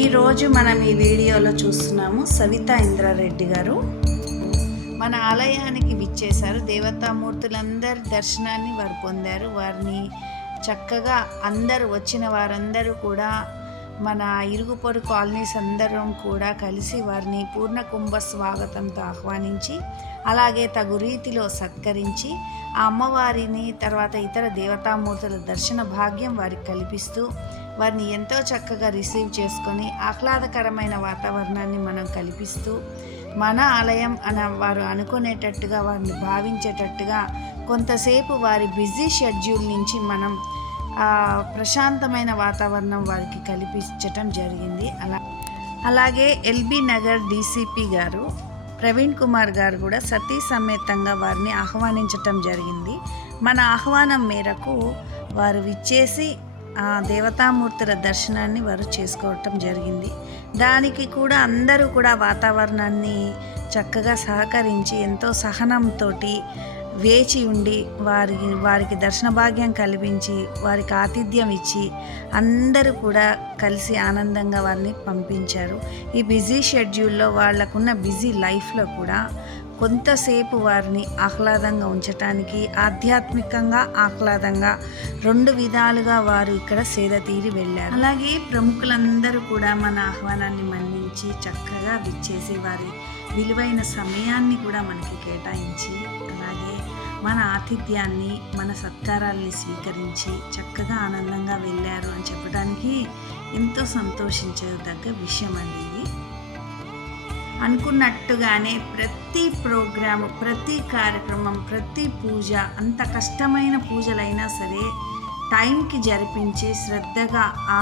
ఈరోజు మనం ఈ వీడియోలో చూస్తున్నాము సవితా ఇంద్రారెడ్డి గారు మన ఆలయానికి విచ్చేశారు. దేవతామూర్తులందరి దర్శనాన్ని వారు పొందారు. వారిని చక్కగా అందరూ వచ్చిన వారందరూ కూడా మన ఇరుగుపొరు కాలనీస్ అందరం కూడా కలిసి వారిని పూర్ణ కుంభ స్వాగతంతో ఆహ్వానించి అలాగే తగు రీతిలో సత్కరించి ఆ అమ్మవారిని తర్వాత ఇతర దేవతామూర్తుల దర్శన భాగ్యం వారికి కల్పిస్తూ వారిని ఎంతో చక్కగా రిసీవ్ చేసుకొని ఆహ్లాదకరమైన వాతావరణాన్ని మనం కల్పిస్తూ మన ఆలయం అని వారు అనుకునేటట్టుగా వారిని భావించేటట్టుగా కొంతసేపు వారి బిజీ షెడ్యూల్ నుంచి మనం ప్రశాంతమైన వాతావరణం వారికి కల్పించటం జరిగింది. అలాగే ఎల్బీ నగర్ డీసీపీ గారు ప్రవీణ్ కుమార్ గారు కూడా సతీ సమేతంగా వారిని ఆహ్వానించటం జరిగింది. మన ఆహ్వానం మేరకు వారు విచ్చేసి దేవతామూర్తుల దర్శనాన్ని వారు చేసుకోవటం జరిగింది. దానికి కూడా అందరూ కూడా వాతావరణాన్ని చక్కగా సహకరించి ఎంతో సహనంతో వేచి ఉండి వారికి దర్శన భాగ్యం కల్పించి వారికి ఆతిథ్యం ఇచ్చి అందరూ కూడా కలిసి ఆనందంగా వారిని పంపించారు. ఈ బిజీ షెడ్యూల్లో వాళ్ళకున్న బిజీ లైఫ్లో కూడా కొంతసేపు వారిని ఆహ్లాదంగా ఉంచటానికి ఆధ్యాత్మికంగా ఆహ్లాదంగా రెండు విధాలుగా వారు ఇక్కడ సేద తీరి వెళ్ళారు. అలాగే ప్రముఖులందరూ కూడా మన ఆహ్వానాన్ని మన్నించి చక్కగా విచ్చేసి వారి విలువైన సమయాన్ని కూడా మనకి కేటాయించి అలాగే మన ఆతిథ్యాన్ని మన సత్కారాల్ని స్వీకరించి చక్కగా ఆనందంగా వెళ్ళారు అని చెప్పడానికి ఎంతో సంతోషించదగ్గ విషయం అండి ఇది. అనుకున్నట్టుగానే ప్రతి ప్రోగ్రాము ప్రతి కార్యక్రమం ప్రతి పూజ అంత కష్టమైన పూజలైనా సరే టైంకి జరిపించి శ్రద్ధగా ఆ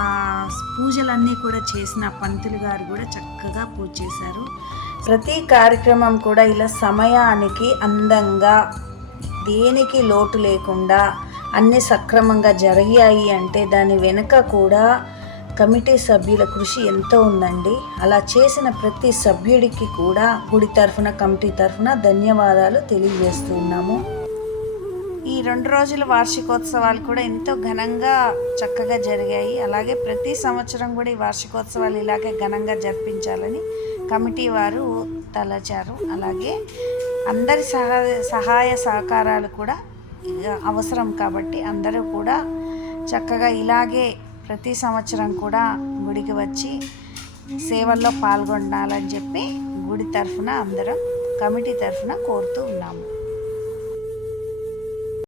పూజలన్నీ కూడా చేసిన పంతులు గారు కూడా చక్కగా పూజ చేశారు. ప్రతి కార్యక్రమం కూడా ఇలా సమయానికి అందంగా దేనికి లోటు లేకుండా అన్నీ సక్రమంగా జరిగాయి అంటే దాని వెనుక కూడా కమిటీ సభ్యుల కృషి ఎంతో ఉందండి. అలా చేసిన ప్రతి సభ్యుడికి కూడా గుడి తరఫున కమిటీ తరఫున ధన్యవాదాలు తెలియజేస్తున్నాము. ఈ 2 రోజుల వార్షికోత్సవాలు కూడా ఎంతో ఘనంగా చక్కగా జరిగాయి. అలాగే ప్రతి సంవత్సరం కూడా ఈ వార్షికోత్సవాలు ఇలాగే ఘనంగా జరిపించాలని కమిటీ వారు తలచారు. అలాగే అందరి సహాయ సహకారాలు కూడా అవసరం కాబట్టి అందరూ కూడా చక్కగా ఇలాగే ప్రతి సంవత్సరం కూడా గుడికి వచ్చి సేవల్లో పాల్గొనాలని చెప్పి గుడి తరఫున అందరం కమిటీ తరఫున కోరుతూ ఉన్నాము.